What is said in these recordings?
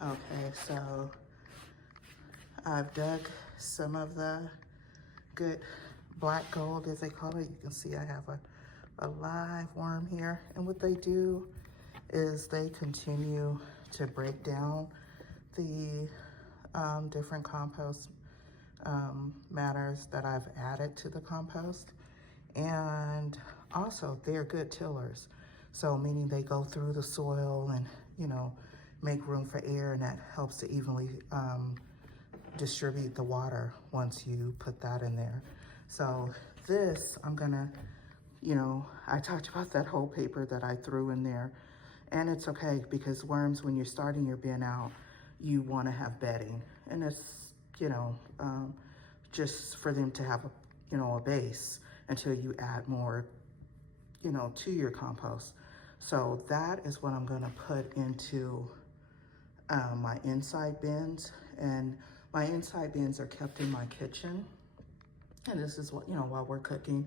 Okay, so I've dug some of the good black gold, as they call it. You can see I have a live worm here. And what they do is they continue to break down the different compost matters that I've added to the compost. And also they're good tillers. So meaning they go through the soil and, you know, make room for air, and that helps to evenly distribute the water once you put that in there. So this, I'm gonna, you know, I talked about that whole paper that I threw in there, and it's okay because worms, when you're starting your bin out, you wanna have bedding, and it's, you know, just for them to have a, you know, a base until you add more, you know, to your compost. So that is what I'm gonna put into my inside bins, and my inside bins are kept in my kitchen. And this is what, you know, while we're cooking,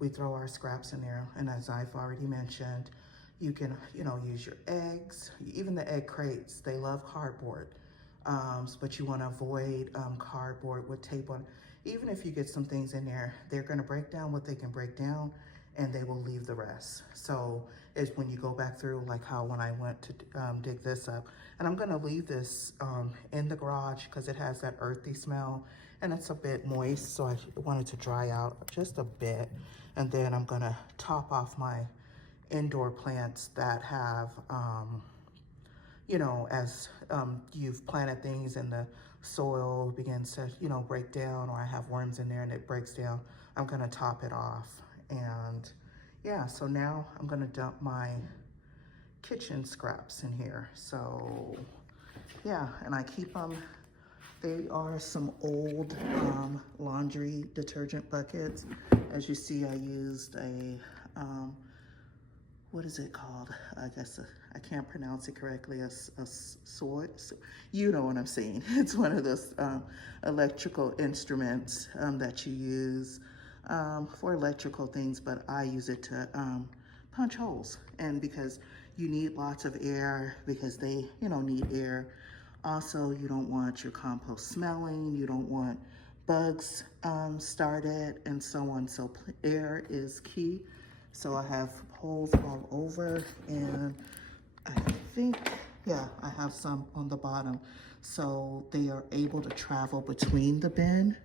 we throw our scraps in there. And as I've already mentioned, you can, you know, use your eggs, even the egg crates, they love cardboard. But you want to avoid cardboard with tape on. Even if you get some things in there, they're going to break down what they can break down, and they will leave the rest. So it's when you go back through, like how when I went to dig this up, and I'm going to leave this in the garage because it has that earthy smell and it's a bit moist, so I wanted to dry out just a bit. And then I'm going to top off my indoor plants that have you know, as you've planted things and the soil begins to, you know, break down, or I have worms in there and it breaks down, I'm gonna top it off. And yeah, so now I'm gonna dump my kitchen scraps in here. So yeah, and I keep them, they are some old laundry detergent buckets. As you see, I used a, what is it called? I guess I can't pronounce it correctly. A sword. You know what I'm saying. It's one of those electrical instruments that you use for electrical things, but I use it to punch holes. And because you need lots of air, because they, you know, need air. Also, you don't want your compost smelling. You don't want bugs started and so on. So air is key. So I have holes all over, and I think, yeah, I have some on the bottom. So they are able to travel between the bin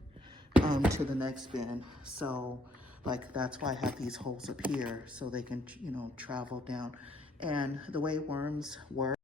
to the next bin. So like, that's why I have these holes up here, so they can, you know, travel down. And the way worms work,